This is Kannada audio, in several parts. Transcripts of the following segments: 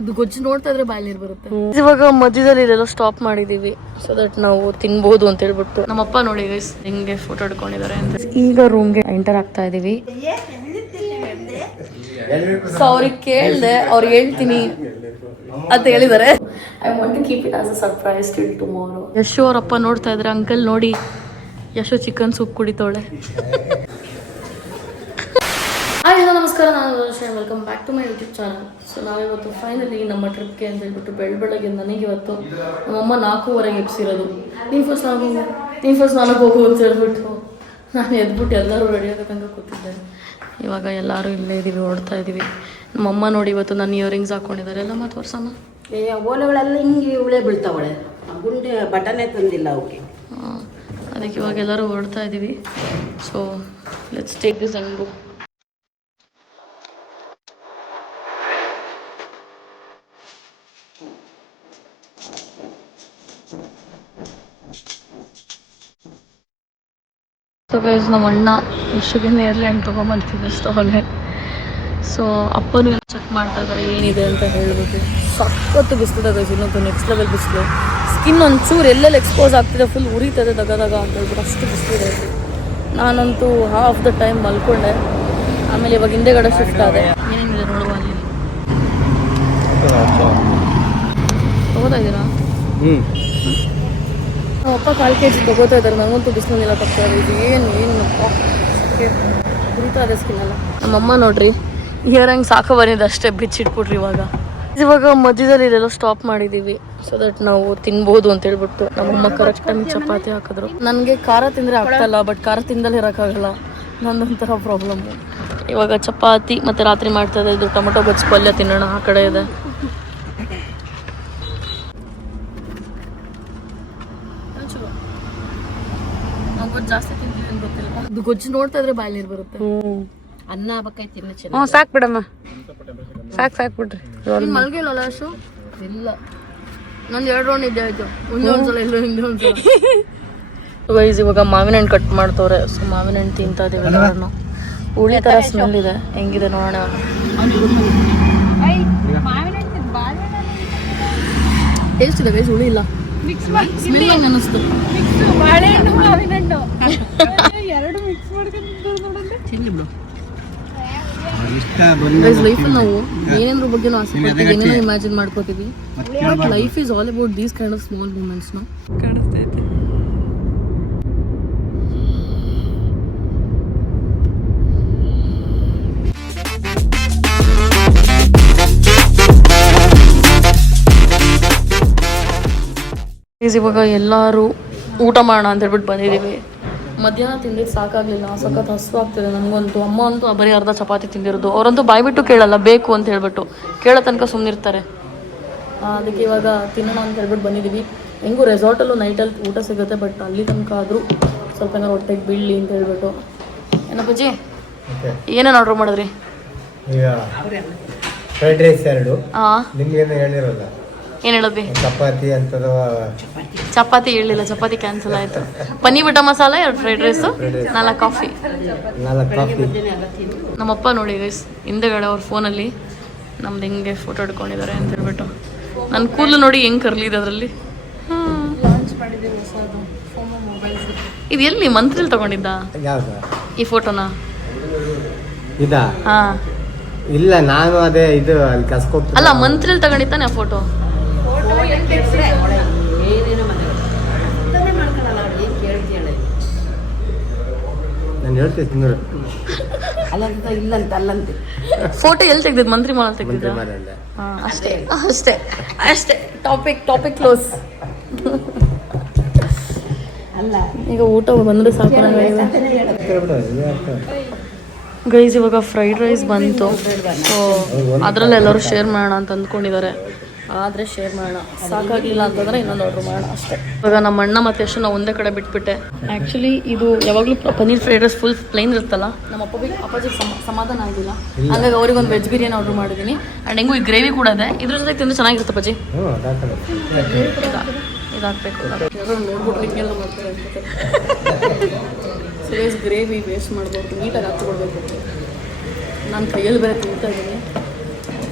ಅದು ಗೊಜ್ಜು ನೋಡ್ತಾ ಇದ್ರೆ ಬಾಯಲ್ಲಿ ನೀರು ಬರುತ್ತೆ. ಇವಾಗ ಮಧ್ಯದಲ್ಲಿ ಇಲ್ಲೆಲ್ಲ ಸ್ಟಾಪ್ ಮಾಡಿದೀವಿ ಸೊ ದಟ್ ನಾವು ತಿನ್ಬಹುದು ಅಂತ ಹೇಳ್ಬಿಟ್ಟು. ನಮ್ಮಪ್ಪ ನೋಡಿ ಗೈಸ್ ಹೆಂಗೆ ಫೋಟೋ ಹಿಡ್ಕೊಂಡಿದ್ದಾರೆ ಅಂತ. ಈಗ ರೂಮ್ಗೆ ಎಂಟರ್ ಆಗ್ತಾ ಇದೀವಿ. ಸೊ ಅವ್ರಿಗೆ ಕೇಳ್ದೆ, ಅವ್ರು ಹೇಳ್ತೀನಿ ಅಂತ ಹೇಳಿದ್ದಾರೆ. I want to keep it as a surprise till tomorrow. Yashu ಅವರಪ್ಪ ನೋಡ್ತಾ ಇದ್ರೆ, ಅಂಕಲ್ ನೋಡಿ ಯಶು ಚಿಕನ್ ಸೂಪ್ ಕುಡಿತೋಳೆ. ಹಾಯ್ ನಮಸ್ಕಾರ, ನಾನು welcome back to my YouTube channel. So ನಾವಿವತ್ತು ಫೈನಲಿ ನಮ್ಮ ಟ್ರಿಪ್ಗೆ ಅಂತ ಹೇಳ್ಬಿಟ್ಟು ಬೆಳಗ್ಗೆ ನನಗೆ ಇವತ್ತು ನಮ್ಮಮ್ಮ 4:15 ಎಬ್ಸಿರೋದು. ನೀನು ಫಸ್ಟ್ ಸ್ನಾನಕ್ಕೆ ಹೋಗು ಅಂತ ಹೇಳ್ಬಿಟ್ಟು ನಾನು ಎದ್ಬಿಟ್ಟು ಎಲ್ಲರೂ ರೆಡಿ ಆಗಬೇಕಂತ ಕೂತಿದ್ದೆ. ಇವಾಗ ಎಲ್ಲರೂ ಇಲ್ಲೇ ಇದ್ದೀವಿ, ಓಡ್ತಾ ಇದ್ದೀವಿ. ನಮ್ಮಮ್ಮ ನೋಡಿ ಇವತ್ತು ನನ್ನ ಇಯರಿಂಗ್ಸ್ ಹಾಕ್ಕೊಂಡಿದ್ದಾರೆ. ಎಲ್ಲ ಮತ್ತು ವರ್ಷಮ್ಮ ಓಲೆಗಳೆಲ್ಲ ಹಿಂಗೆ ಉಳೆ ಬೀಳ್ತಾವಳೆ, ಗುಂಡೆ ಬಟನೇ ತಂದಿಲ್ಲ ಅವಕ್ಕೆ. ಅದಕ್ಕೆ ಇವಾಗ ಎಲ್ಲರೂ ಓಡ್ತಾ ಇದ್ದೀವಿ. So let's take this and go. So guys, ನಮ್ಮ ಅಣ್ಣ ಇಷ್ಟಕ್ಕೆ ನೇರ್ಲ್ಯಾಂಡ್ ತೊಗೊಂಬಂತಿದ್ದೆ ಸ್ಟಾಲ್ಗೆ. ಸೊ ಅಪ್ಪನೂ ಚೆಕ್ ಮಾಡ್ತಾ ಇದ್ದಾರೆ ಏನಿದೆ ಅಂತ ಹೇಳ್ಬಿಟ್ಟು. ಸಖತ್ತು ಬಿಸಿಲಿದೆ ಗೈಸ್, ಇನ್ನೊಂದು ನೆಕ್ಸ್ಟ್ ಲೆವೆಲ್ ಬಿಸಿಲು. ಸ್ಕಿನ್ ಒಂಚೂರು ಎಲ್ಲೆಲ್ಲಿ ಎಕ್ಸ್ಪೋಸ್ ಆಗ್ತಿದೆ, ಫುಲ್ ಉರಿತದೆ ದಗದಾಗ ಅಂತ ಹೇಳ್ಬಿಟ್ಟು ಅಷ್ಟು ಬಿಸಿಲಿದೆ. ನಾನಂತೂ ಹಾಫ್ ದ ಟೈಮ್ ಮಲ್ಕೊಂಡೆ. ಆಮೇಲೆ ಇವಾಗ ಹಿಂದೆಗಡೆ ಶಿಫ್ಟ್ ಆದೆ. ಏನೇನಿದೆ ನೋಡುವ ಅಲ್ಲಿ. ತಗೋತಾ ಇದ್ದೀರಾ? ನಮ್ಮ ಅಪ್ಪ 1/4 kg ತಗೋತಾ ಇದ್ದಾರೆ. ನನಗಂತೂ ಬಿಸಿಲನ್ನೆಲ್ಲ ತಗ್ತಾ ಇದೆ. ಏನು ಉರಿತಾ ಇದೆ ಸ್ಕಿನ್ನೆಲ್ಲ. ನಮ್ಮಮ್ಮ ನೋಡ್ರಿ ಇಯರಿಂಗ್ ಸಾಕು ಬಂದಿದ್ದು ಅಷ್ಟೇ, ಬಿಚ್ಚಿಟ್ಬಿಟ್ರಿ. ಇವಾಗ ಮಧ್ಯದಲ್ಲಿ ಇಲ್ಲೆಲ್ಲ ಸ್ಟಾಪ್ ಮಾಡಿದ್ದೀವಿ ಸೊ ದಟ್ ನಾವು ತಿನ್ಬೋದು ಅಂತ ಹೇಳ್ಬಿಟ್ಟು. ನಮ್ಮಮ್ಮ ಕರೆಕ್ಟ್ ಟೈಮ್ ಚಪಾತಿ ಹಾಕಿದ್ರು. ನನಗೆ ಖಾರ ತಿಂದರೆ ಆಗ್ತಾಯಿಲ್ಲ, ಬಟ್ ಖಾರ ತಿಂದಲ್ಲಿ ಇರೋಕ್ಕಾಗಲ್ಲ, ನಂದೊಂಥರ ಪ್ರಾಬ್ಲಮ್ಮು. ಇವಾಗ ಚಪಾತಿ ಮತ್ತು ರಾತ್ರಿ ಮಾಡ್ತಾ ಇದೆ ಇದು ಟೊಮೊಟೊ ಗೊಜ್ಜು ಪಲ್ಯ ತಿನ್ನೋಣ. ಆ ಕಡೆ ಇದೆ ಜಾಸ್ತಿ ತಿಂತೀವಿ ಅಂತ ಗೊತ್ತಿಲ್ಲ. ಅದು ಗೊಜ್ಜು ನೋಡ್ತಾ ಇದ್ರೆ ಬಾಯಲ್ಲಿ ನೀರು ಬರುತ್ತೆ. ಅನ್ನ ಬೇಕೈತಿ ತಿನ್ನ ಚೆನ್ನಾಗಿ. ಸಾಕು ಬಿಡಮ್ಮ, ಸಾಕು ಬಿಡ್ರಿ. ಮಲ್ಗಿಲ್ಲಲ್ಲ ಅಷ್ಟು ಇಲ್ಲ, ನಂದು 2 ರೌಂಡ್ ಇದ್ದೆ ಆಯ್ತು. ಮುಂದೆ ಒಂದ್ಸಲ ಇಲ್ಲ, ಹಿಂದೆ ಒಂದ್ಸಲ. ಗೈಸ್ ಇವಾಗ ಮಾವಿನ ಹಣ್ಣು ಕಟ್ ಮಾಡ್ತವ್ರೆ. ಸೊ ಮಾವಿನ ಹಣ್ಣು ತಿಂತಾ ಇದೀವಿ ಎಲ್ಲರೂ. ಹುಳಿ ಥರ ಸ್ಮೆಲ್ ಇದೆ, ಹೆಂಗಿದೆ ನೋಡೋಣ. ಟೇಸ್ಟ್ ಇದೆ ಗೈಸ್, ಹುಳಿ ಇಲ್ಲ. ಸ್ಮೆಲ್ ಹೆಂಗೆ ಅನ್ನಿಸ್ತು? ಲೈಫಲ್ಲಿ ನಾವು ಏನೇನ್ರ ಬಗ್ಗೆ ಆಸೆ ಪಡ್ತೀವಿ, ಏನೇನೋ ಇಮ್ಯಾಜಿನ್ ಮಾಡ್ಕೋತೀವಿ. But life is all about these kind of small moments. ನಾವು ಕಾಣಿಸ್ತೈತೆ. ಇವಾಗ ಎಲ್ಲರೂ ಊಟ ಮಾಡೋಣ ಅಂತ ಹೇಳ್ಬಿಟ್ಟು ಬಂದಿದ್ದೀವಿ. ಮಧ್ಯಾಹ್ನ ತಿಂದಿದ್ದು ಸಾಕಾಗಲಿಲ್ಲ, ಸಖತ್ ಹಸು ಆಗ್ತಿದೆ ನನಗಂತೂ. ಅಮ್ಮ ಅಂತೂ ಬರೀ ಅರ್ಧ ಚಪಾತಿ ತಿಂದಿರೋದು. ಅವರಂತೂ ಬಾಯ್ಬಿಟ್ಟು ಕೇಳಲ್ಲ, ಬೇಕು ಅಂತ ಹೇಳ್ಬಿಟ್ಟು. ಕೇಳೋ ತನಕ ಸುಮ್ಮನಿರ್ತಾರೆ. ಅದಕ್ಕೆ ಇವಾಗ ತಿನ್ನೋಣ ಅಂತ ಹೇಳ್ಬಿಟ್ಟು ಬಂದಿದ್ದೀವಿ. ಹೆಂಗೂ ರೆಸಾರ್ಟಲ್ಲೂ ನೈಟಲ್ಲಿ ಊಟ ಸಿಗುತ್ತೆ, ಬಟ್ ಅಲ್ಲಿ ತನಕ ಆದರೂ ಸ್ವಲ್ಪ ಏನಾರು ಹೊಟ್ಟೆಗೆ ಬೀಳಲಿ ಅಂತ ಹೇಳ್ಬಿಟ್ಟು. ಏನಪ್ಪಜ್ಜಿ ಏನೇನು ಆರ್ಡ್ರ್ ಮಾಡಿದ್ರಿ? Fried rice 2. ಏನು ಹೇಳಿದ್ವಿ? ಚಪಾತಿ ಹೇಳಿಲ್ಲ, ಚಪಾತಿ ಕ್ಯಾನ್ಸಲ್ ಆಯಿತು. Paneer butter masala, 2 fried rice, 4 coffee. ನಮ್ಮಪ್ಪ ನೋಡಿ ಗೈಸ್ ಹಿಂದೆಗಡೆ ಅವ್ರ ಫೋನಲ್ಲಿ ನಮ್ದು ಹೆಂಗೆ ಫೋಟೋ ಹಿಡ್ಕೊಂಡಿದ್ದಾರೆ ಅಂತ ಹೇಳ್ಬಿಟ್ಟು. ನನ್ನ ಕೂದಲು ನೋಡಿ ಹೆಂಗೆ ಕರ್ಲಿದೆ ಅದರಲ್ಲಿ. ಇದು ಎಲ್ಲಿ ಮಂತ್ರಿಲಿ ತಗೊಂಡಿದ್ದ ಈ ಫೋಟೋನ? ಹಾಂ ಇಲ್ಲ, ನಾನು ಅದೇ ಇದು ಅಲ್ಲಿ ಕಸ್ಕೊಟ್ಟು ಅಲ್ಲ, ಮಂತ್ರಿಲಿ ತಗೊಂಡಿದ್ದಾನೆ ಆ ಫೋಟೋ. ನಾನು ಹೇಳ್ತೀನಿ ಇಲ್ಲಂತ ಅಲ್ಲಂತೆ. ಫೋಟೋ ಎಲ್ಲಿ ತೆಗ್ದಿದ್ದು? ಮಂತ್ರಿ ಮಾಲ್ ತೆಗ್ದಿದ್ದ. ಅಷ್ಟೇ ಅಷ್ಟೇ ಅಷ್ಟೇ. Topic close. ಅಲ್ಲ, ಈಗ ಊಟ ಬಂದರೆ ಸಾಕು. ಗೈಸ್ ಇವಾಗ ಫ್ರೈಡ್ ರೈಸ್ ಬಂತು. ಸೊ ಅದರಲ್ಲಿ ಎಲ್ಲರೂ ಶೇರ್ ಮಾಡೋಣ ಅಂತ ಅಂದ್ಕೊಂಡಿದ್ದಾರೆ. ಆದರೆ ಶೇರ್ ಮಾಡೋಣ, ಸಾಕಾಗಲಿಲ್ಲ ಅಂತಂದರೆ ಇನ್ನೊಂದು ಆರ್ಡ್ರ್ ಮಾಡೋಣ ಅಷ್ಟೇ. ಇವಾಗ ನಮ್ಮ ಅಣ್ಣ ಮತ್ತು ಎಷ್ಟು ನಾವು ಒಂದೇ ಕಡೆ ಬಿಟ್ಬಿಟ್ಟೆ. ಆ್ಯಕ್ಚುಲಿ ಇದು ಯಾವಾಗಲೂ paneer fried rice full plain ಇರುತ್ತಲ್ಲ, ನಮ್ಮ ಅಪ್ಪಾಜಿಗೆ ಸಮಾಧಾನ ಆಗಿಲ್ಲ. ಹಾಗಾಗಿ ಅವ್ರಿಗೊಂದು ವೆಜ್ ಬಿರಿಯಾನಿ ಆರ್ಡ್ರ್ ಮಾಡಿದ್ದೀನಿ. ಆ್ಯಂಡ್ ಹೆಂಗೂ ಈ ಗ್ರೇವಿ ಕೂಡ ಇದೆ, ಇದ್ರ ಜೊತೆ ತಿಂದು ಚೆನ್ನಾಗಿರುತ್ತೆ ಅಪ್ಪಾಜಿ. ಇದಾಗಬೇಕು, ನೋಡ್ಬಿಟ್ರೆ ಹಿಂಗೆಲ್ಲ ಮಾಡ್ತಾರೆ ಅನ್ಸುತ್ತೆ. ಸೀರಿಯಸ್ ಗ್ರೇವಿ ವೇಸ್ಟ್ ಮಾಡ್ಬೋದು, ನೀಟಾಗಿ ಹಾಕ್ಕೊಡ್ಬೇಕು. ನಾನು ಕೈಯಲ್ಲಿ ಬೇರೆ ತಿಂತಾ ಇದ್ದೀನಿ.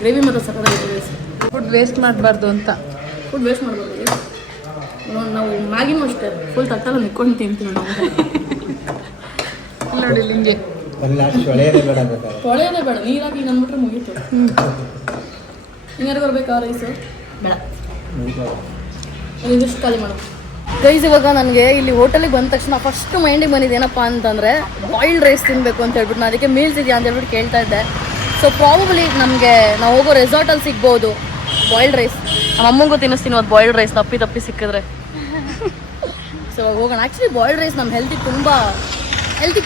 ಗ್ರೇವಿ ಮತ್ತು ಸಕ್ಕತ್ತಾಗಿತ್ತು. ಫುಡ್ ವೇಸ್ಟ್ ಮಾಡಬಾರ್ದು ಅಂತ. ಫುಡ್ ವೇಸ್ಟ್ ಮಾಡ್ಬೋದು. ನಾವು ಮ್ಯಾಗಿನೂ ಅಷ್ಟೇ ಫುಲ್ ತಟ್ಟಲ್ಲಿ ನಿಕ್ಕೊಂಡು ತಿಂತೀವಿ ನಾವು. ನೋಡಿ ಹಿಂಗೆ ತೊಳೆಯೋದೇ ಬೇಡ ಬೇಕಾದ್ರೆ. ತೊಳೆಯೋದೇ ಬೇಡ, ನೀರಾಗಿ ಅಂದ್ಬಿಟ್ರೆ ಮುಗೀತು. ಹಿಂಗಾರು ಬರ್ಬೇಕಾ ರೈಸು? ಬೇಡ, ಇದಿಷ್ಟು ಖಾಲಿ ಮಾಡು ಗೈಸ್. ಇವಾಗ ನನಗೆ ಇಲ್ಲಿ ಹೋಟೆಲಿಗೆ ಬಂದ ತಕ್ಷಣ ಫಸ್ಟ್ ಮೈಂಡಿಗೆ ಬಂದಿದ್ದು ಏನಪ್ಪ ಅಂತಂದರೆ ಬಾಯ್ಲ್ಡ್ ರೈಸ್ ತಿನ್ನಬೇಕು ಅಂತ ಹೇಳ್ಬಿಟ್ಟು ನಾನು ಅದಕ್ಕೆ ಮೀಲ್ಸ್ ಇದೆಯಾ ಅಂತ ಹೇಳ್ಬಿಟ್ಟು ಕೇಳ್ತಾ ಇದ್ದೆ. ಸೊ ಪ್ರಾಬಬ್ಲಿ ನಮಗೆ ನಾವು ಹೋಗೋ ರೆಸಾರ್ಟಲ್ಲಿ ಸಿಗ್ಬೋದು ಬಾಯ್ಲ್ಡ್ ರೈಸ್. ನಮ್ಮ ಅಮ್ಮಂಗೂ ತಿನ್ನಿಸ್ತೀನಿ ಅದು ಬಾಯ್ಲ್ಡ್ ರೈಸ್ ತಪ್ಪಿ ಸಿಕ್ಕಿದ್ರೆ. ಸೊ ಹೋಗೋಣ. ಆ್ಯಕ್ಚುಲಿ ಬಾಯ್ಲ್ಡ್ ರೈಸ್ ನಮ್ಮ ಹೆಲ್ತಿಗೆ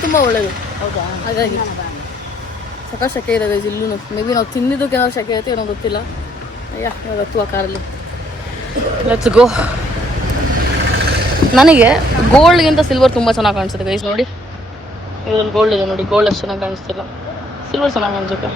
ತುಂಬ ಒಳ್ಳೆಯದು. ಹೌದಾ? ಹಾಗಾಗಿ ಸಕ ಶಕೆ ಇದೆ ಗೈಸ್ ಇಲ್ಲೂ. ಮೇ ಬಿ ನಾವು ತಿಂದಿದ್ದಕ್ಕೆ ಏನಾದ್ರು ಶಕೆ ಐತೆ ಏನೋ ಗೊತ್ತಿಲ್ಲ. ಇವಾಗ ಹತ್ತುವ ಕಾರಲ್ಲಿ. Let's go. ನನಗೆ ಗೋಲ್ಡ್ಗಿಂತ ಸಿಲ್ವರ್ ತುಂಬ ಚೆನ್ನಾಗಿ ಕಾಣಿಸುತ್ತೆ ಗೈಸ್. ನೋಡಿ ಇದರಲ್ಲಿ ಗೋಲ್ಡ್ ಇದೆ ನೋಡಿ. ಗೋಲ್ಡ್ ಅಷ್ಟು ಚೆನ್ನಾಗಿ ಕಾಣಿಸ್ತಿಲ್ಲ, ಸಿಲ್ವರ್ ಚೆನ್ನಾಗಿ ಕಾಣಿಸುತ್ತೆ.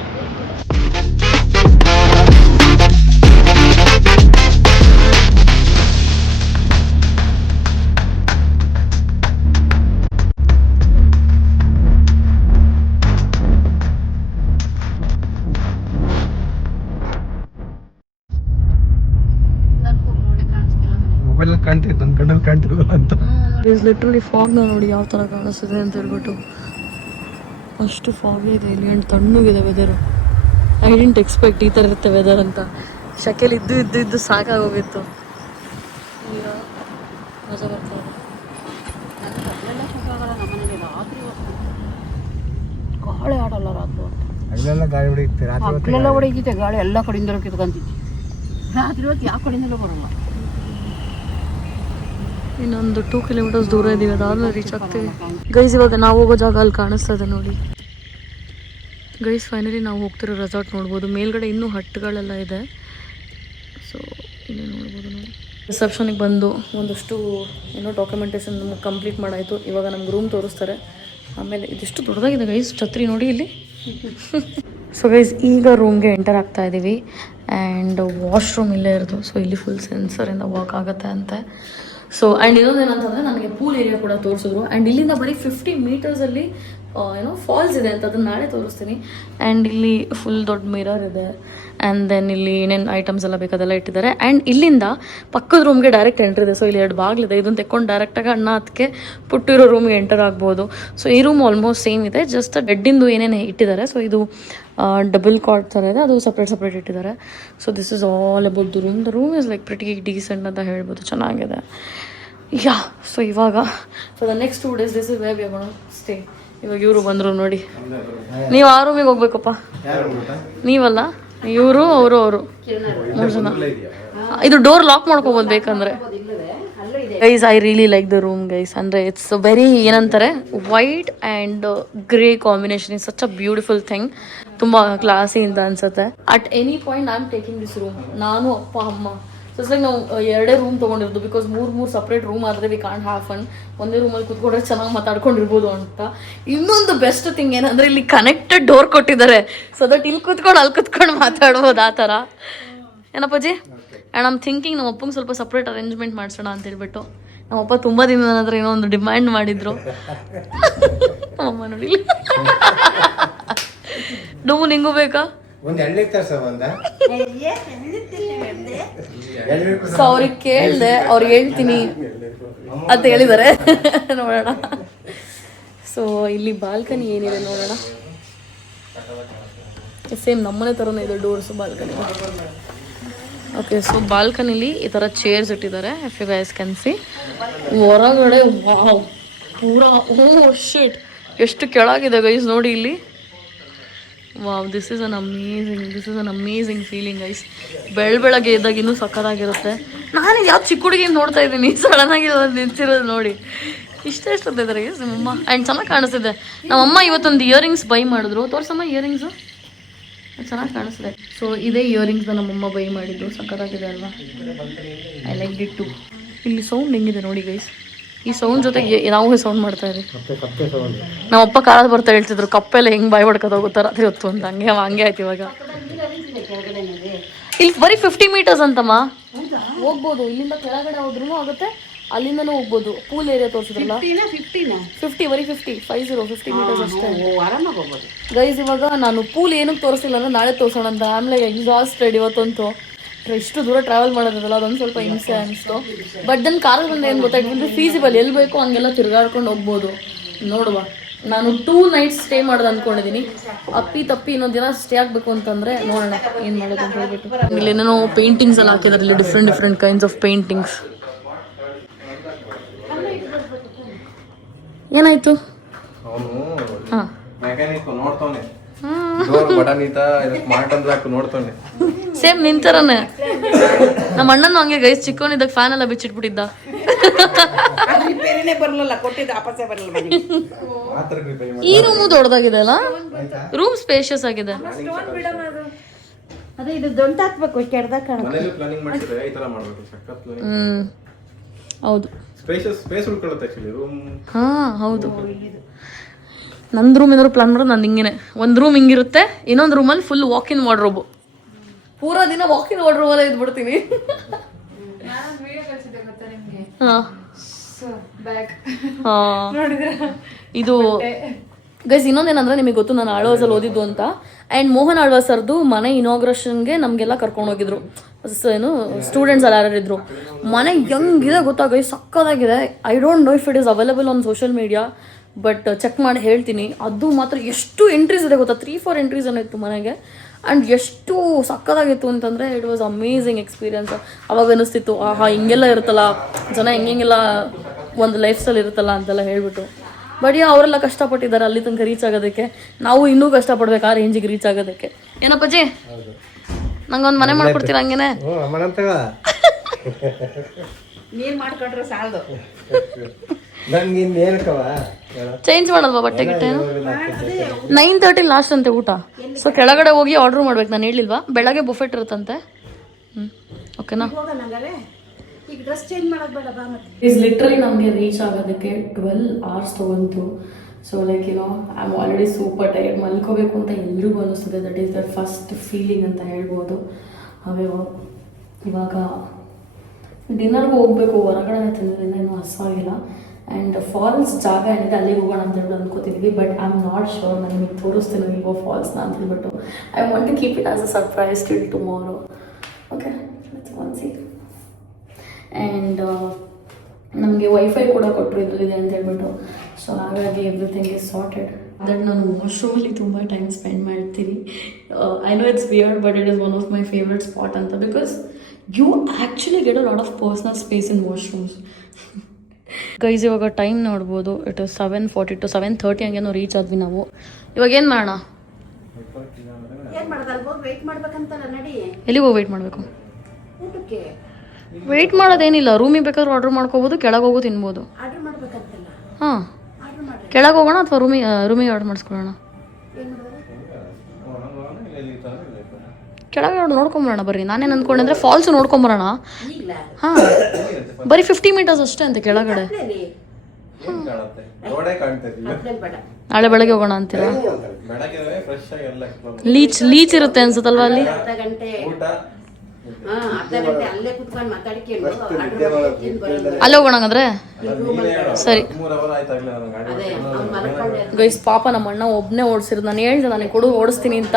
ಮೊಬೈಲ್ ಕಾಣ್ತಿತ್ತು, ನನ್ನ ಕಣ್ಣಲ್ಲಿ ಕಾಣ್ತಿರಲ್ಲ ಅಂತ. ಲಿಟ್ರಲಿ ಫಾಗ್ನ ನೋಡಿ ಯಾವ ಥರ ಕಾಣಿಸ್ತಿದೆ ಅಂತ ಹೇಳ್ಬಿಟ್ಟು. ಅಷ್ಟು ಫಾಗ್ ಇದೆ ಇಲ್ಲಿ ಆ್ಯಂಡ್ ತಣ್ಣಗಿದೆ ವೆದರು. ಐ ಡಿಂಟ್ ಎಕ್ಸ್ಪೆಕ್ಟ್ ಈ ಥರ ಇರುತ್ತೆ ವೆದರ್ ಅಂತ. ಶಕೆಲಿ ಇದ್ದು ಸಾಕಾಗೋಗಿತ್ತು. ಈಗ ಮಜಾ ಬರ್ತಾ ಇದೆ. ಗಾಳಿ ಆಡಲ್ಲ ರಾತ್ರಿ ಹೊತ್ತು. ಅಲ್ಲೆಲ್ಲ ಗಾಳಿ ಹೊಡಿಯುತ್ತೆ, ರಾತ್ರಿ ಹಗಲೆಲ್ಲ ಹೊಡಿತಿತ್ತೆ ಗಾಳಿ, ಎಲ್ಲ ಕಡೆಯಿಂದಲೂ ಕಿತ್ಕೊಂತಿದ್ದೆ. ರಾತ್ರಿ ಹೊತ್ತು ಯಾವ ಕಡೆಯಿಂದಲೂ ಬರಲ್ಲ. ಇನ್ನೊಂದು 2 ಕಿಲೋಮೀಟರ್ಸ್ ದೂರ ಇದ್ದೀವಿ, ಅದಾದ್ಮೇಲೆ ರೀಚ್ ಆಗ್ತೀವಿ ಗೈಸ್. ಇವಾಗ ನಾವು ಹೋಗೋ ಜಾಗ ಅಲ್ಲಿ ಕಾಣಿಸ್ತಾ ಇದೆ ನೋಡಿ ಗೈಸ್. ಫೈನಲಿ ನಾವು ಹೋಗ್ತಿರೋ ರೆಸಾರ್ಟ್ ನೋಡ್ಬೋದು. ಮೇಲ್ಗಡೆ ಇನ್ನೂ ಹಟ್ಗಳೆಲ್ಲ ಇದೆ. ಸೊ ಇಲ್ಲೇ ನೋಡ್ಬೋದು ನಾವು. ರಿಸೆಪ್ಷನಿಗೆ ಬಂದು ಒಂದಷ್ಟು ಏನೋ ಡಾಕ್ಯುಮೆಂಟೇಷನ್ ನಮಗೆ ಕಂಪ್ಲೀಟ್ ಮಾಡಾಯಿತು. ಇವಾಗ ನಮ್ಗೆ ರೂಮ್ ತೋರಿಸ್ತಾರೆ. ಆಮೇಲೆ ಇದಿಷ್ಟು ದೊಡ್ಡದಾಗಿದೆ ಗೈಸ್, ಛತ್ರಿ ನೋಡಿ ಇಲ್ಲಿ. ಸೊ ಗೈಸ್ ಈಗ ರೂಮ್ಗೆ ಎಂಟರ್ ಆಗ್ತಾ ಇದ್ದೀವಿ ಆ್ಯಂಡ್ ವಾಶ್ರೂಮ್ ಇಲ್ಲೇ ಇರೋದು. ಸೊ ಇಲ್ಲಿ ಫುಲ್ ಸೆನ್ಸರಿಂದ ವಾಕ್ ಆಗುತ್ತೆ ಅಂತೆ. ಸೊ ಆ್ಯಂಡ್ ಇನ್ನೊಂದು ಏನಂತಂದರೆ ನನಗೆ ಪೂಲ್ ಏರಿಯಾ ಕೂಡ ತೋರಿಸಿದ್ರು. ಆ್ಯಂಡ್ ಇಲ್ಲಿಂದ ಬರೀ 50 ಮೀಟರ್ಸಲ್ಲಿ ಏನೋ ಫಾಲ್ಸ್ ಇದೆ ಅಂತ, ಅದನ್ನು ನಾಳೆ ತೋರಿಸ್ತೀನಿ. ಆ್ಯಂಡ್ ಇಲ್ಲಿ ಫುಲ್ ದೊಡ್ಡ ಮಿರರ್ ಇದೆ. ಆ್ಯಂಡ್ ದೆನ್ ಇಲ್ಲಿ ಏನೇನು ಐಟಮ್ಸ್ ಎಲ್ಲ ಬೇಕಾದೆಲ್ಲ ಇಟ್ಟಿದ್ದಾರೆ. ಆ್ಯಂಡ್ ಇಲ್ಲಿಂದ ಪಕ್ಕದ ರೂಮ್ಗೆ ಡೈರೆಕ್ಟ್ ಎಂಟ್ರ್ ಇದೆ. ಸೊ ಇಲ್ಲಿ 2 ಬಾಗಿಲಿದೆ. ಇದನ್ನು ತೆಕ್ಕೊಂಡು ಡೈರೆಕ್ಟಾಗಿ ಅಣ್ಣ ಅದಕ್ಕೆ ಪುಟ್ಟಿರೋ ರೂಮ್ಗೆ ಎಂಟರ್ ಆಗ್ಬೋದು. ಸೊ ಈ ರೂಮ್ ಆಲ್ಮೋಸ್ಟ್ ಸೇಮ್ ಇದೆ, ಜಸ್ಟ್ ಬೆಡ್ಡಿಂದು ಏನೇನು ಇಟ್ಟಿದ್ದಾರೆ. ಸೊ ಇದು ಡಬಲ್ ಕಾಟ್ ಥರ ಇದೆ, ಅದು ಸಪ್ರೇಟ್ ಇಟ್ಟಿದ್ದಾರೆ. So this is all about the room. The room is like pretty decent ಅಂತ ಹೇಳ್ಬೋದು, ಚೆನ್ನಾಗಿದೆ. ಯಾ ಸೊ ಇವಾಗ for the next 2 days this is where we are gonna stay. ಇವಾಗ ಇವರು ಬಂದರು ನೋಡಿ. ನೀವು ಆ ರೂಮಿಗೆ ಹೋಗ್ಬೇಕಪ್ಪ. ನೀವಲ್ಲ, ಇವರು ಅವರು 3 ಜನ. ಇದು ಡೋರ್ ಲಾಕ್ ಮಾಡ್ಕೋಬೋದು ಬೇಕಂದ್ರೆ. Guys I really like the room guys. ಅಂದರೆ ಇಟ್ಸ್ ವೆರಿ ಏನಂತಾರೆ white and grey combination is such a beautiful thing. ತುಂಬ ಕ್ಲಾಸಿ ಅಂತ ಅನ್ಸುತ್ತೆ. At any point I am taking this room. ನಾನು ಅಪ್ಪ ಅಮ್ಮ ಸೊ ಇಟ್ಸ್ ಲೈಕ್ ನಾವು 2 ರೂಮ್ ತೊಗೊಂಡಿರೋದು. ಬಿಕಾಸ್ 3 ಸಪ್ರೇಟ್ ರೂಮ್ ಆದರೆ ವಿ ಕಾಂಟ್ ಹ್ಯಾವ್ ಫನ್. ಒಂದೇ ರೂಮಲ್ಲಿ ಕೂತ್ಕೊಂಡ್ರೆ ಚೆನ್ನಾಗಿ ಮಾತಾಡ್ಕೊಂಡಿರ್ಬೋದು ಅಂತ. ಇನ್ನೊಂದು ಬೆಸ್ಟ್ ಥಿಂಗ್ ಏನಂದರೆ ಇಲ್ಲಿ ಕನೆಕ್ಟೆಡ್ ಡೋರ್ ಕೊಟ್ಟಿದ್ದಾರೆ. ಸೊ ದಟ್ ಇಲ್ಲಿ ಕೂತ್ಕೊಂಡು ಅಲ್ಲಿ ಕೂತ್ಕೊಂಡು ಮಾತಾಡ್ಬೋದು ಆ ಥರ. ಏನಪ್ಪಾಜಿ? ಆ್ಯಂಡ್ ಐಮ್ ಥಿಂಕಿಂಗ್ ನಮ್ಮ ಅಪ್ಪಂಗೆ ಸ್ವಲ್ಪ ಸಪ್ರೇಟ್ ಅರೇಂಜ್ಮೆಂಟ್ ಮಾಡಿಸೋಣ ಅಂತ ಹೇಳ್ಬಿಟ್ಟು. ನಮ್ಮಪ್ಪ ತುಂಬ ದಿನದ ನಂತರ ಏನೋ ಒಂದು ಡಿಮ್ಯಾಂಡ್ ಮಾಡಿದ್ರು. ಅಮ್ಮ ನೋಡಿ ಡೊಮ್ಮು ನಿಂಗೂ ಬೇಕಾ? ಸೊ ಅವ್ರಿಗೆ ಕೇಳಿದೆ, ಅವ್ರಿಗೆ ಹೇಳ್ತೀನಿ ಅಂತ ಹೇಳಿದ್ದಾರೆ. ನೋಡೋಣ. ಸೊ ಇಲ್ಲಿ ಬಾಲ್ಕನಿ ಏನಿದೆ ನೋಡೋಣ. ಸೇಮ್ ನಮ್ಮನೆ ಥರನೇ ಇದೆ ಡೋರ್ಸು ಬಾಲ್ಕನಿ. ಓಕೆ ಸೊ ಬಾಲ್ಕನಿಲಿ ಈ ಥರ ಚೇರ್ಸ್ ಇಟ್ಟಿದ್ದಾರೆ. If you guys can see. ಹೊರಗಡೆ ವಾವ್ ಪೂರಾ ಶಿಟ್ ಎಷ್ಟು ಕೆಳಗಿದೆ ಗೈಸ್ ನೋಡಿ ಇಲ್ಲಿ. Wow this is an amazing feeling guys. ಬೆಳಗ್ಗೆ ಎದ್ದಾಗ ಇನ್ನೂ ಸಕ್ಕತ್ತಾಗಿರುತ್ತೆ. ನಾನು ಯಾವ ಚಿಕ್ಕ ಹುಡುಗಿ ನೋಡ್ತಾ ಇದ್ದೀನಿ, ಸಡನ್ನಾಗಿ ನಿಂತಿರೋದು ನೋಡಿ. ಇಷ್ಟೇ ಇದ್ದಾರೆ ಗೈಸ್ ನಮ್ಮಮ್ಮ. ಆ್ಯಂಡ್ ಚೆನ್ನಾಗಿ ಕಾಣಿಸ್ತಿದೆ. ನಮ್ಮಮ್ಮ ಇವತ್ತೊಂದು ಇಯರಿಂಗ್ಸ್ ಬೈ ಮಾಡಿದ್ರು. ತೋರ್ಸಮ್ಮ ಇಯರಿಂಗ್ಸು, ಚೆನ್ನಾಗಿ ಕಾಣಿಸ್ತಿದೆ. ಸೊ ಇದೇ ಇಯರಿಂಗ್ಸ್ನ ನಮ್ಮಮ್ಮ ಬೈ ಮಾಡಿದ್ದು. ಸಕ್ಕತ್ತಾಗಿದೆ ಅಲ್ವಾ? I like it too. ಇಲ್ಲಿ ಸೌಂಡ್ ಹೆಂಗಿದೆ ನೋಡಿ ಗೈಸ್. ಈ ಸೌಂಡ್ ಜೊತೆಗೆ ನಾವು ಸೌಂಡ್ ಮಾಡ್ತಾ ಇದ್ದೀವಿ. ನಮ್ಮಪ್ಪ ಕಾಲದ ಬರ್ತಾ ಹೇಳ್ತಿದ್ರು ಕಪ್ಪೆಲ್ಲ ಹೆಂಗೆ ಬಾಯಿ ಹೊಡ್ಕೋದು ಹೋಗುತ್ತಾ ರಾತ್ರಿ ಹೊತ್ತು ಅಂತ. ಹಂಗೆ ಆಯ್ತು ಇವಾಗ. ಇಲ್ಲಿ ಬರೀ 50 ಮೀಟರ್ಸ್ ಅಂತಮ್ಮ ಹೋಗ್ಬೋದು. ಇಲ್ಲಿಂದ ಕೆಳಗಡೆ ಹೋದ್ರೂ ಆಗುತ್ತೆ, ಅಲ್ಲಿಂದನೂ ಹೋಗ್ಬೋದು. ಪೂಲ್ ಏರಿಯಾ ತೋರಿಸಿದ್ರಲ್ಲ 50 ಬರೀ 50 ಮೀಟರ್ಸ್ ಅಷ್ಟೇ ಗೈಸ್. ಇವಾಗ ನಾನು ಪೂಲ್ ಏನಕ್ಕೆ ತೋರಿಸಿಲ್ಲ ಅಂದರೆ ನಾಳೆ ತೋರಿಸೋಣ ಅಂತ. ಆಮೇಲೆ ಎಕ್ಸಾಸ್ಟೆಡ್ ಇವತ್ತಂತೂ. ಎಷ್ಟು ದೂರ ಟ್ರಾವೆಲ್ ಮಾಡೋದಲ್ಲ ಅದೊಂದು ಸ್ವಲ್ಪ ಹಿಂಸೆ ಅನಿಸ್ತು. ಬಟ್ ದೆನ್ ಕಾರಲ್ಲಿ ಬಂದು ಏನು ಗೊತ್ತಾಯ್ತು ಫೀಸಿಬಲ್, ಎಲ್ಲಿ ಬೇಕೋ ಹಂಗೆಲ್ಲ ತಿರ್ಗಾಡ್ಕೊಂಡು ಹೋಗ್ಬೋದು. ನೋಡುವ, ನಾನು 2 nights ಸ್ಟೇ ಮಾಡೋದು ಅಂದ್ಕೊಂಡಿದ್ದೀನಿ. ಅಪ್ಪಿ ತಪ್ಪಿ ಇನ್ನೊಂದು ದಿನ ಸ್ಟೇ ಆಗಬೇಕು ಅಂತಂದರೆ ನೋಡೋಣ ಏನು ಮಾಡೋದು ಅಂತ ಹೇಳ್ಬಿಟ್ಟು. ಇಲ್ಲಿ ಏನೇನೋ ಪೇಂಟಿಂಗ್ಸ್ ಎಲ್ಲ ಹಾಕಿದ್ದಾರೆ, ಇಲ್ಲಿ ಡಿಫ್ರೆಂಟ್ ಕೈಂಡ್ಸ್ ಆಫ್ ಪೇಂಟಿಂಗ್ಸ್. ಏನಾಯ್ತು? ಅವನು ಹಾಂ ಮೆಕ್ಯಾನಿಕ್ ನೋಡ್ತಾನೆ, ಬಟನ್ ಈತ ಸ್ಮಾರ್ಟ್ ಅಂದ್ರೆ ಹಾಕು ನೋಡ್ತಾನೆ. ಸೇಮ್ ನಿಂತರನೆ. ನಮ್ಮ ಅಣ್ಣನೂ ಹಂಗೆ ಗೈಸ್, ಚಿಕ್ಕವನಿದ್ದಾಗ ಫ್ಯಾನ್ ಎಲ್ಲ ಬಿಚ್ಚಿಟ್ಬಿಟ್ಟಿದ್ದ. ರಿಪೇರಿನೇ ಬರಲಿಲ್ಲ, ಕೊಟ್ಟಿದ್ದು ಆಪಸೆ ಬರಲಿಲ್ಲ. ಮಾತ್ರ ರಿಪೇರಿ ಮಾಡಿ. ಈ ರೂಮು ದೊಡ್ಡದಾಗಿದೆ ಅಲ್ಲ, ರೂಮ್ ಸ್ಪೇಷಿಯಸ್ ಆಗಿದೆ. ಅದೇ ಇದು ದೊಡ್ಡ ಹಾಕ್ಬೇಕು, ಕೆಡ್ದಾಗ ಕಾಣುತ್ತೆ. ಮನೇಲಿ ಪ್ಲಾನಿಂಗ್ ಮಾಡ್ತಿದ್ರೆ ಈ ತರ ಮಾಡ್ಬೇಕು, ಸಖತ್ ಪ್ಲಾನಿಂಗ್. ಹೌದು, ಸ್ಪೇಸ್ ಉಳ್ಕೊಳ್ಳುತ್ತೆ ಆಕ್ಚುಲಿ ರೂಮ್. ಹಾ ಹೌದು. ನಂದು ರೂಮ್ ಏನಾದ್ರು ಪ್ಲಾನ್ ಮಾಡೋದು ನಂದು ಹಿಂಗೇನೆ. ಒಂದು ರೂಮ್ ಹಿಂಗಿರುತ್ತೆ, ಇನ್ನೊಂದು ರೂಮಲ್ಲಿ ಫುಲ್ ವಾಕಿನ್ ವಾರ್ಡ್ರೋಬು. ಪೂರಾ ದಿನ ವಾಕಿನ್ ವಾರ್ಡ್ರೋಬಲ್ಲೇ ಇದ್ಬಿಡ್ತೀನಿ. ಹಾಂ ಇದು ಗೈಸ್ ಇನ್ನೊಂದೇನಂದ್ರೆ ನಿಮಗೆ ಗೊತ್ತು, ನಾನು ಆಳ್ವಾಸಲ್ಲಿ ಓದಿದ್ದು ಅಂತ. ಆ್ಯಂಡ್ ಮೋಹನ್ ಆಳ್ವಾಸ್ ಸರ್ದು ಮನೆ ಇನಾಗ್ರೇಷನ್ಗೆ ನಮಗೆಲ್ಲ ಕರ್ಕೊಂಡು ಹೋಗಿದ್ರು. ಏನು ಸ್ಟೂಡೆಂಟ್ಸ್ ಎಲ್ಲ ಯಾರಿದ್ರು. ಮನೆ ಹೆಂಗಿದೆ ಗೊತ್ತಾ ಗೈಸ್, ಸಕ್ಕದಾಗಿದೆ. I don't know if it is available on social media, but check ಮಾಡಿ ಹೇಳ್ತೀನಿ. ಅದು ಮಾತ್ರ ಎಷ್ಟು ಎಂಟ್ರೀಸ್ ಇದೆ ಗೊತ್ತಾ, 3-4 ಎಂಟ್ರೀಸ್ ಏನೋ ಇತ್ತು ಮನೆಗೆ. ಆ್ಯಂಡ್ ಎಷ್ಟು ಸಕ್ಕದಾಗಿತ್ತು ಅಂತಂದರೆ ಇಟ್ ವಾಸ್ ಅಮೇಝಿಂಗ್ ಎಕ್ಸ್ಪೀರಿಯನ್ಸ್. ಅವಾಗ ಅನ್ನಿಸ್ತಿತ್ತು, ಆಹಾ ಹಿಂಗೆಲ್ಲ ಇರುತ್ತಲ್ಲ ಜನ, ಹೆಂಗೆಲ್ಲ ಒಂದು ಲೈಫ್ ಸ್ಟೈಲ್ ಇರುತ್ತಲ್ಲ ಅಂತೆಲ್ಲ ಹೇಳ್ಬಿಟ್ಟು. ಬಟ್ ಅವರೆಲ್ಲ ಕಷ್ಟಪಟ್ಟಿದ್ದಾರೆ ಅಲ್ಲಿ ತನಕ ರೀಚ್ ಆಗೋದಕ್ಕೆ. ನಾವು ಇನ್ನೂ ಕಷ್ಟಪಡ್ಬೇಕು ಆ ರೇಂಜಿಗೆ ರೀಚ್ ಆಗೋದಕ್ಕೆ. ಏನಪ್ಪಾಜಿ, ನಂಗೊಂದು ಮನೆ ಮಾಡ್ಕೊಡ್ತೀರ ಹಂಗೇನೆ? ನೀರು ಮಾಡ್ಕೊಂಡ್ರೆ ಸಾಲದು. ಚೇಂಜ್ ಮಾಡಲ್ವಾ ಬಟ್ಟೆ ಗಿಟ್ಟೆ? 9:30 ಲಾಸ್ಟ್ ಅಂತೆ ಊಟ. ಸೊ ಕೆಳಗಡೆ ಹೋಗಿ ಆರ್ಡ್ರ್ ಮಾಡ್ಬೇಕು. ನಾನು ಹೇಳಿಲ್ವಾ ಬೆಳಗ್ಗೆ ಬುಫೆಟ್ ಇರುತ್ತಂತೆ. ಓಕೆನಾ? ಈಗ ಡ್ರೆಸ್ ಚೇಂಜ್ ಮಾಡೋದು ಬೇಡ ಬಾ. ಮತ್ತೆ ಇಸ್ ಲಿಟ್ರಲಿ ನಮಗೆ ರೀಚ್ ಆಗೋದಕ್ಕೆ 12 hours ತೊಗೊಂತು. So like I am already super tired. ಮಲ್ಕೋಬೇಕು ಅಂತ ಎಲ್ರಿಗೂ ಅನ್ನಿಸ್ತದೆ. That is that first feeling ಅಂತ ಹೇಳ್ಬೋದು. ಹಾಗೆ ಇವಾಗ ಡಿನ್ನರ್ಗೂ ಹೋಗಬೇಕು. ಹೊರಗಡೆ ತಿನ್ನೋದ್ರಿಂದ ಏನೂ ಹಸುವಾಗಿಲ್ಲ. ಆ್ಯಂಡ್ ಫಾಲ್ಸ್ ಜಾಗ ಏನಿದೆ ಅಲ್ಲಿಗೆ ಹೋಗೋಣ ಅಂತ ಹೇಳ್ಬಿಟ್ಟು ಅಂದ್ಕೋತಿದ್ವಿ. But I am not sure. ನಾನು ನಿಮಗೆ ತೋರಿಸ್ತೀನಿ ಇಲ್ವೋ ಫಾಲ್ಸ್ನ ಅಂತ ಹೇಳ್ಬಿಟ್ಟು. I want to keep it as a surprise till tomorrow. Okay, ಒನ್ಸಿ. ಆ್ಯಂಡ್ ನಮಗೆ ವೈಫೈ ಕೂಡ ಕೊಟ್ಟರು ಇದ್ರಲ್ಲಿದೆ ಅಂತ ಹೇಳ್ಬಿಟ್ಟು. ಸೊ ಹಾಗಾಗಿ ಎವ್ರಿಥಿಂಗ್ ಈಸ್ ಸಾರ್ಟೆಡ್. ದಟ್ ನಾನು ವಾಶ್ರೂಮಲ್ಲಿ ತುಂಬ ಟೈಮ್ ಸ್ಪೆಂಡ್ ಮಾಡ್ತೀನಿ. I know it's weird, but it is one of my favourite spot ಅಂತ. Because you actually get a lot of personal space in ವಾಶ್ರೂಮ್ಸ್. ಗೈಸ್ ಇವಾಗ ಟೈಮ್ ನೋಡ್ಬೋದು. ಇಟ್ ಇಸ್ 7:40 7:30 ಹಂಗೇನೋ ರೀಚ್ ಆದ್ವಿ ನಾವು. ಇವಾಗ ಏನು ಮಾಡೋಣ? ಏನ್ ಮಾಡೋದು, ಅಲ್ಲಿ ಹೋಗಿ ವೆಯ್ಟ್ ಮಾಡ್ಬೇಕಂತಲ್ಲ. ನಡಿ. ಎಲ್ಲಿಗೆ ಹೋಗಿ ವೆಯ್ಟ್ ಮಾಡಬೇಕು? ಊಟಕ್ಕೆ ವೆಯ್ಟ್ ಮಾಡೋದೇನಿಲ್ಲ. ರೂಮಿಗೆ ಬೇಕಾದ್ರೂ ಆರ್ಡ್ರ್ ಮಾಡ್ಕೋಬೋದು, ಕೆಳಗೆ ಹೋಗೋ ತಿನ್ಬೋದು. ಆರ್ಡರ್ ಮಾಡ್ಬೇಕಂತಲ್ಲ. ಹಾಂ, ಆರ್ಡರ್ ಮಾಡಿ. ಕೆಳಗೆ ಹೋಗೋಣ ಅಥವಾ ರೂಮಿಗೆ ಆರ್ಡ್ರ್ ಮಾಡಿಸ್ಕೊಳ್ಳೋಣ? ಏನ್ ಮಾಡೋದು? ಕೆಳಗೆ ನೋಡ್ಕೊಂಬರೋಣ ಬರ್ರಿ. ನಾನೇನು ಅಂದ್ಕೊಂಡೆ ಫಾಲ್ಸ್ ನೋಡ್ಕೊಂಬರೋಣ. ಈಗ್ಲ ಹಾಂ, ಬರೀ 50 meters ಅಷ್ಟೇ ಅಂತೆ ಕೆಳಗಡೆ. ನಾಳೆ ಬೆಳಗ್ಗೆ ಹೋಗೋಣ ಅಂತೀರಾ? ಲೀಚ್ ಇರುತ್ತೆ ಅನ್ಸುತ್ತಲ್ವಾ ಅಲ್ಲಿ? ಅರ್ಧ ಗಂಟೆ ಅಲ್ಲೇ ಕುತ್ಕೊಂಡು ಮಾತಾಡ್ಕೊಂಡು ಅಲ್ಲೇ ಹೋಗೋಣ ಹಂಗಂದ್ರೆ ಸರಿ. ಗೈಸ್ ಪಾಪ ನಮ್ಮ ಅಣ್ಣ ಒಬ್ಬನೇ ಓಡಿಸಿರೋದು. ನಾನು ಹೇಳ್ದೆ ನನಗೆ ಕೊಡು ಓಡಿಸ್ತೀನಿ ಅಂತ.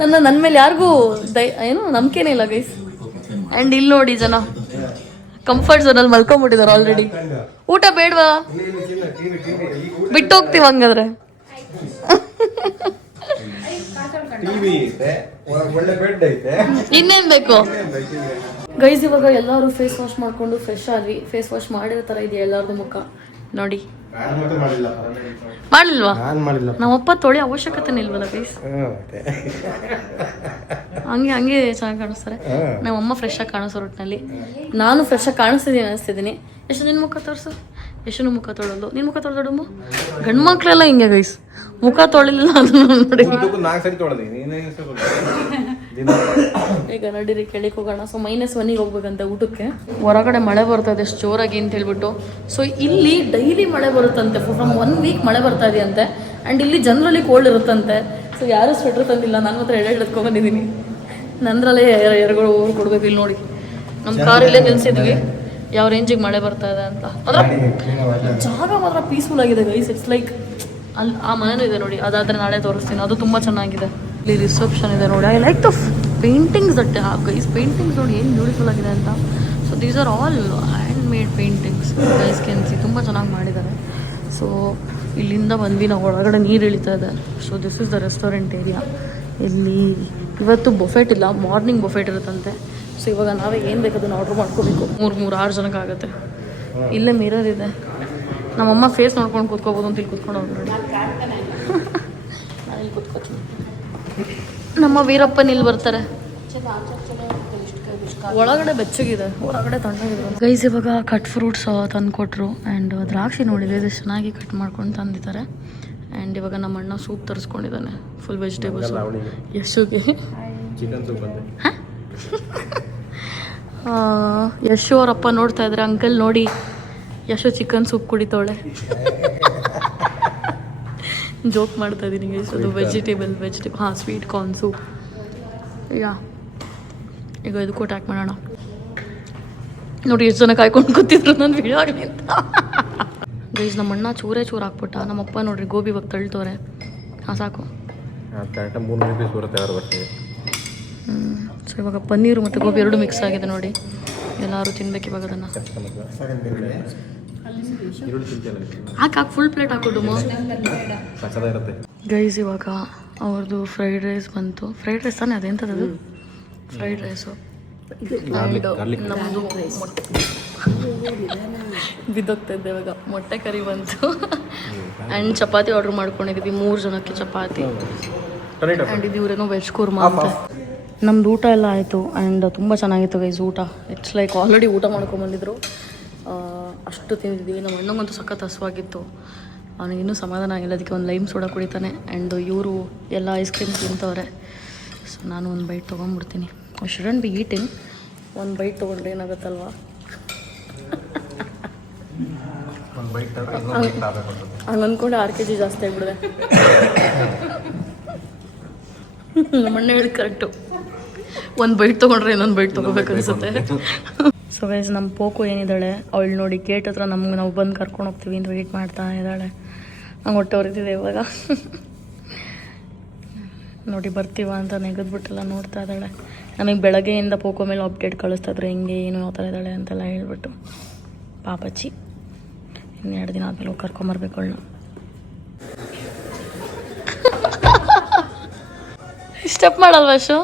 ನನ್ನ ಮೇಲೆ ಯಾರಿಗೂ ಏನು ನಂಬಿಕೆನೇ ಇಲ್ಲ ಗೈಸ್. ಆ್ಯಂಡ್ ಇಲ್ಲಿ ನೋಡಿ ಜನ ಕಂಫರ್ಟ್ ಝೋನಲ್ಲಿ ಮಲ್ಕೊಂಡ್ಬಿಟ್ಟಿದ್ದಾರೆ ಆಲ್ರೆಡಿ. ಊಟ ಬೇಡವಾ? ಬಿಟ್ಟು ಹೋಗ್ತೀವಿ ಹಂಗಾದ್ರೆ. ಇನ್ನೇನ್ ಬೇಕು ಗೈಸ್? ಇವಾಗ ಎಲ್ಲರೂ ಫೇಸ್ ವಾಶ್ ಮಾಡ್ಕೊಂಡು ಫ್ರೆಶ್ ಆದ್ವಿ. ಫೇಸ್ ವಾಶ್ ಮಾಡಿರೋ ತರ ಇದೆ ಎಲ್ಲರದು ಮುಖ ನೋಡಿ. ಮಾಡ್ಲಿಲ್ವಾ? ನಮ್ಮಪ್ಪ ತೊಳಿ ಅವಶ್ಯಕತೆನೇ ಇಲ್ವಲ್ಲ ಗೈಸ್. ಹಂಗೆ ಚೆನ್ನಾಗಿ ಕಾಣಿಸ್ತಾರೆ. ನಮ್ಮಮ್ಮ ಫ್ರೆಶ್ ಆಗಿ ಕಾಣಿಸೋ ಒಟ್ಟಿನಲ್ಲಿ. ನಾನು ಫ್ರೆಶ್ ಆಗಿ ಕಾಣಿಸ್ತಿದ್ದೀನಿ ಅನಿಸ್ತಿದ್ದೀನಿ. ಎಷ್ಟು ನಿನ್ನ ಮುಖ ತೋರಿಸು. ಎಷ್ಟು ಮುಖ ತೊಳೋದು? ನಿನ್ನ ಮುಖ ತೊಳೆದೊಡಮ್ಮ. ಗಂಡು ಮಕ್ಳೆಲ್ಲ ಹಿಂಗೆ ಗೈಸ್, ಮುಖ ತೊಳಿಲಿಲ್ಲ ಅದನ್ನ ನೋಡಿ. ಈಗ ನಡೀರಿ ಕೆಳಗೆ ಹೋಗೋಣ. ಸೊ -1ಗೆ ಹೋಗ್ಬೇಕಂತ ಊಟಕ್ಕೆ. ಹೊರಗಡೆ ಮಳೆ ಬರ್ತದೆ ಎಷ್ಟು ಜೋರಾಗಿ ಅಂತ ಹೇಳ್ಬಿಟ್ಟು. ಸೊ ಇಲ್ಲಿ ಡೈಲಿ ಮಳೆ ಬರುತ್ತಂತೆ. ಫ್ರಮ್ 1 week ಮಳೆ ಬರ್ತಾ ಇದೆಯಂತೆ. ಆ್ಯಂಡ್ ಇಲ್ಲಿ ಜನರಲಿ ಕೋಲ್ಡ್ ಇರುತ್ತಂತೆ. ಸೊ ಯಾರು ಸ್ವೆಟ್ರ್ ತಂದಿಲ್ಲ. ನಾನು ಮಾತ್ರ ಎಡೆ ಎತ್ಕೊಂಡ್ಬಂದಿದ್ದೀನಿ. ನಂದ್ರಲ್ಲೇ ಎರಗಳು ಕೊಡ್ಬೇಕು. ಇಲ್ಲಿ ನೋಡಿ ನಮ್ಮ ಕಾರಲ್ಲೇ ನಿಲ್ಸಿದ್ವಿ ಯಾವ ರೇಂಜಿಗೆ ಮಳೆ ಬರ್ತಾ ಇದೆ ಅಂತ. ಅದ್ರ ಜಾಗ ಮಾತ್ರ ಪೀಸ್ಫುಲ್ ಆಗಿದೆ ಗೈಸ್. ಇಟ್ಸ್ ಲೈಕ್ ಅಲ್ಲಿ ಆ ಮನೆನೂ ಇದೆ ನೋಡಿ, ಅದಾದರೆ ನಾಳೆ ತೋರಿಸ್ತೀನಿ. ಅದು ತುಂಬ ಚೆನ್ನಾಗಿದೆ. ಇಲ್ಲಿ ರಿಸೆಪ್ಷನ್ ಇದೆ ನೋಡಿ. I like the paintings that guys. Paintings ನೋಡಿ ಏನು ಬ್ಯೂಟಿಫುಲ್ ಆಗಿದೆ ಅಂತ. So these are all hand made paintings guys can C. ತುಂಬ ಚೆನ್ನಾಗಿ ಮಾಡಿದ್ದಾರೆ. ಸೊ ಇಲ್ಲಿಂದ ಬಂದ್ವಿ ನಾವು, ಒಳಗಡೆ ನೀರು ಇಳಿತಾ ಇದೆ. So this is the restaurant area. ಇಲ್ಲಿ ಇವತ್ತು ಬೊಫೆಟ್ ಇಲ್ಲ, ಮಾರ್ನಿಂಗ್ ಬೊಫೆಟ್ ಇರುತ್ತಂತೆ. ಸೊ ಇವಾಗ ನಾವೇ ಏನು ಬೇಕದನ್ನು ಆರ್ಡ್ರ್ ಮಾಡ್ಕೋಬೇಕು. 3-6 ಜನಕ್ಕೆ ಆಗುತ್ತೆ. ಇಲ್ಲೇ ಮಿರರ್ ಇದೆ, ನಮ್ಮಮ್ಮ ಫೇಸ್ ನೋಡ್ಕೊಂಡು ಕೂತ್ಕೋಬೋದು ಅಂತ ಇಲ್ಲಿ ಕೂತ್ಕೊಂಡು ಹೋಗಿ ನೋಡಿ. ನಾನು ಇಲ್ಲಿ ಕೂತ್ಕೋತೀನಿ. ನಮ್ಮ ವೀರಪ್ಪನ ಇಲ್ಲಿ ಬರ್ತಾರೆ. ಒಳಗಡೆ ಬೆಚ್ಚಗಿದೆ, ಹೊರಗಡೆ ತಣ್ಣಗಿದೆ. ಗೈಸ್ ಇವಾಗ ಕಟ್ ಫ್ರೂಟ್ಸ್ ತಂದು ಕೊಟ್ಟರು. ಆ್ಯಂಡ್ ದ್ರಾಕ್ಷಿ ನೋಡಿದೆ, ಇದು ಚೆನ್ನಾಗಿ ಕಟ್ ಮಾಡ್ಕೊಂಡು ತಂದಿದ್ದಾರೆ. ಆ್ಯಂಡ್ ಇವಾಗ ನಮ್ಮ ಅಣ್ಣ ಸೂಪ್ ತರಿಸ್ಕೊಂಡಿದ್ದಾನೆ, ಫುಲ್ ವೆಜಿಟೇಬಲ್ಸ್. ಯಶುಗೆ ಚಿಕನ್ ಸೂಪ್ ಅಂತೆ. ಯಶು ಅವರಪ್ಪ ನೋಡ್ತಾ ಇದ್ದಾರೆ. ಅಂಕಲ್ ನೋಡಿ, ಯಶು ಚಿಕನ್ ಸೂಪ್ ಕುಡಿತವಳೆ. ಜೋಕ್ ಮಾಡ್ತಾ ಇದ್ದೀನಿ ಗೈಸ್. ಅದು ವೆಜಿಟೇಬಲ್ ಹಾಂ, ಸ್ವೀಟ್ ಕಾರ್ನ್ ಸೂಪ್. ಯಾ ಈಗ ಇದಕ್ಕೂ ಟ್ಯಾಕ್ ಮಾಡೋಣ. ನೋಡಿ ಎಷ್ಟು ಜನ ಕಾಯ್ಕೊಂಡು ಕೂತಿದ್ರು ನನ್ನ ವಿಡಿಯೋ ಆಗಲಿ ಅಂತ. ಗೈಸ್ ನಮ್ಮ ಅಣ್ಣ ಚೂರೇ ಚೂರು ಹಾಕ್ಬಿಟ್ಟ. ನಮ್ಮಪ್ಪ ನೋಡ್ರಿ ಗೋಬಿ ಇವಾಗ ತಳ್ತವ್ರೆ. ಹಾಂ ಸಾಕು. ಸೊ ಇವಾಗ ಪನ್ನೀರು ಮತ್ತು ಗೋಬಿ ಎರಡು ಮಿಕ್ಸ್ ಆಗಿದೆ ನೋಡಿ. ಎಲ್ಲರೂ ತಿನ್ಬೇಕು ಇವಾಗ ಅದನ್ನು. ಹಾಕಿ ಫುಲ್ ಪ್ಲೇಟ್ ಹಾಕೊಡು. ಗೈಸ್ ಇವಾಗ ಅವ್ರದ್ದು ಫ್ರೈಡ್ ರೈಸ್ ಬಂತು. ಫ್ರೈಡ್ ರೈಸ್ ತಾನೇ ಅದೆಂಥದ್ದು? Fried rice. ನಮ್ಮದು ಮೊಟ್ಟೆ ಬಿದ್ದೋಗ್ತಾ ಇದ್ದೆ ಇವಾಗ. ಮೊಟ್ಟೆ ಕರಿ ಬಂತು. ಆ್ಯಂಡ್ ಚಪಾತಿ ಆರ್ಡ್ರ್ ಮಾಡ್ಕೊಂಡಿದ್ದೀವಿ 3 ಜನಕ್ಕೆ ಚಪಾತಿ. ಆ್ಯಂಡ್ ಇದು ಇವರೇನೋ ವೆಜ್ ಕುರ್ಮಾ ಅಂತ. ನಮ್ದು ಊಟ ಎಲ್ಲ ಆಯಿತು. ಆ್ಯಂಡ್ ತುಂಬ ಚೆನ್ನಾಗಿತ್ತು ಗೈಸ್ ಊಟ. ಇಟ್ಸ್ ಲೈಕ್ ಆಲ್ರೆಡಿ ಊಟ ಮಾಡ್ಕೊಂಬಂದಿದ್ರು, ಅಷ್ಟು ತಿಂದಿದ್ದೀವಿ. ನಮ್ಮ ಅಣ್ಣಂಗಂತೂ ಸಖತ್ ಹಸುವಾಗಿತ್ತು. ಅವನಿಗೆ ಇನ್ನೂ ಸಮಾಧಾನ ಆಗಿಲ್ಲ, ಅದಕ್ಕೆ ಒಂದು ಲೈಮ್ ಸೋಡಾ ಕುಡಿತಾನೆ. ಆ್ಯಂಡ್ ಇವರು ಎಲ್ಲ ಐಸ್ ಕ್ರೀಮ್ ತಿಂತವ್ರೆ. ಸೊ ನಾನು ಒಂದು ಬೈಟ್ ತೊಗೊಂಡ್ಬಿಡ್ತೀನಿ. I shouldn't be eating. ಒಂದು ಬೈಟ್ ತೊಗೊಂಡ್ರೆ ಏನಾಗುತ್ತಲ್ವಾ? ಹಂಗೆ ಅಂದ್ಕೊಂಡು 6 kg ಜಾಸ್ತಿ ಆಗಿಬಿಡಿದೆ. ನಮ್ಮ ಅಣ್ಣ ಹೇಳಿದ ಕರೆಕ್ಟು. ಒಂದು ಬೈಟ್ ತೊಗೊಂಡ್ರೆ ಇನ್ನೊಂದು ಬೈಟ್ ತೊಗೋಬೇಕು ಅನಿಸುತ್ತೆ. ಸೊ ಗೈಸ್ ನಮ್ಮ ಪೋಕು ಏನಿದ್ದಾಳೆ ಅವಳು ನೋಡಿ ಗೇಟ್ ಹತ್ರ ನಾವು ಬಂದು ಕರ್ಕೊಂಡು ಹೋಗ್ತೀವಿ ಅಂತ ವೆಯ್ಟ್ ಮಾಡ್ತಾ ಇದ್ದಾಳೆ. ಹಂಗೆ ಹೊಟ್ಟೆ ಹೊರಿತಿದೆ ಇವಾಗ. ನೋಡಿ ಬರ್ತೀವ ಅಂತ ನೆಗೆದ್ಬಿಟ್ಟೆಲ್ಲ ನೋಡ್ತಾ ಇದ್ದಾಳೆ. ನಮಗೆ ಬೆಳಗ್ಗೆಯಿಂದ ಪೋಕೋ ಮೇಲೆ ಅಪ್ಡೇಟ್ ಕಳಿಸ್ತಾ ಇದ್ರು, ಹಿಂಗೆ ಏನು ಯಾವ ಥರ ಇದ್ದಾಳೆ ಅಂತೆಲ್ಲ ಹೇಳ್ಬಿಟ್ಟು. ಪಾಪಚ್ಚಿ ಇನ್ನು 2 ದಿನ ಆದಮೇಲೆ ಹೋಗಿ ಕರ್ಕೊಂಬರ್ಬೇಕು ಅವಳನ್ನ. ಸ್ಟೆಪ್ ಮಾಡಲ್ವ ಅಶು?